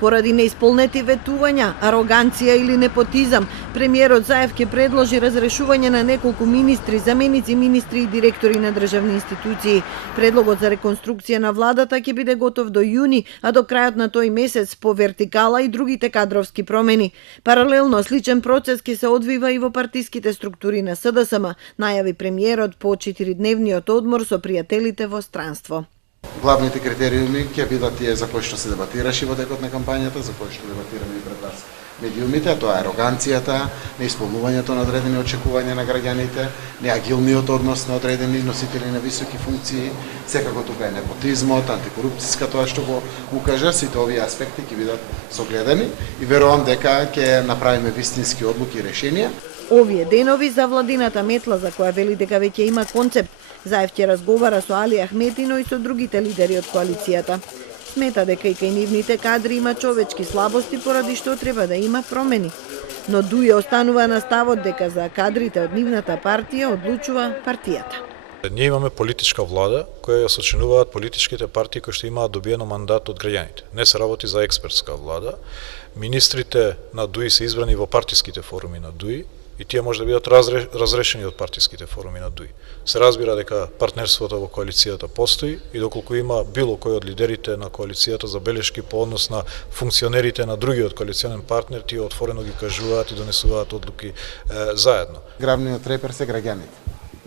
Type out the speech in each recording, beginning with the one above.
Поради неисполнети ветувања, ароганција или непотизам, премиерот Заев ќе предложи разрешување на неколку министри, заменици министри и директори на државни институции. Предлогот за реконструкција на владата ќе биде готов до јуни, а до крајот на тој месец по вертикала и другите кадровски промени. Паралелно, сличен процес ќе се одвива и во партиските структури на СДСМ, најави премиерот по 4-дневниот одмор со пријателите во странство. Главните критериуми ќе бидат тие за кои што се дебатираше во текот на кампањата, за кои што дебатираме и пред вас медиумите, а тоа е ароганцијата, неисполнувањето на одредени очекувања на граѓаните, неагилниот однос на одредени носители на високи функции, секако тука е непотизмот, антикорупцијска тоа што го укажа, сите овие аспекти ќе бидат согледани и верувам дека ќе направиме вистински одлуки и решенија. Овие денови за владината метла, за која вели дека веќе има концепт, Заев ќе разговара со Али Ахметино и со другите лидери од коалицијата. Смета дека и кај нивните кадри има човечки слабости, поради што треба да има промени. Но Дуј останува на ставот дека за кадрите од нивната партија одлучува партијата. Ние имаме политичка влада која ја сочинуваат политичките партии кои што имаат добиено мандат од граѓаните. Не се работи за експертска влада. Министрите на ДУИ се избрани во партиските форуми на ДУИ и тие може да бидат разрешени од партиските форуми на ДУИ. Се разбира дека партнерството во коалицијата постои и доколку има било кој од лидерите на коалицијата забелешки по однос на функционерите на другиот коалиционен партнер, тие отворено ги кажуваат и донесуваат одлуки заедно. Главниот репер се граѓаните.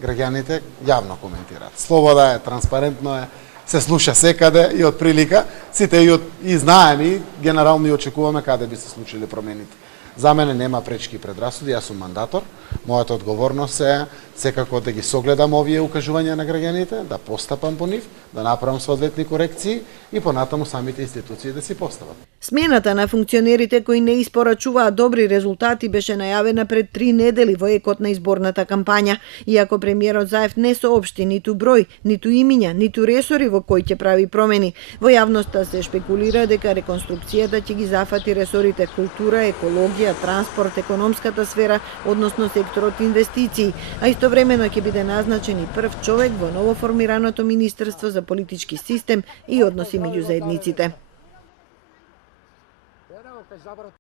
Граѓаните јавно коментираат. Слобода е, транспарентно е, се слуша секаде и од прилика сите и знаеме и генерално очекуваме каде би се случили промените. За мене нема пречки и предрасуди, јас сум мандатор. Мојата одговорност е секако да ги согледам овие укажувања на граѓаните, да постапам по нив, да направам соодветни корекции и понатаму самите институции да си постават. Смената на функционерите кои не испорачуваат добри резултати беше најавена пред 3 недели во екот на изборната кампања, иако премиерот Заев не соопшти ниту број, ниту имиња, ниту ресори во кои ќе прави промени. Во јавноста се шпекулира дека реконструкцијата ќе ги зафати ресорите култура, екологија, транспорт, економската сфера, односно секторот инвестиции, а истовремено ќе биде назначен и прв човек во новоформираното Министерство за политички систем и односи меѓу заедниците.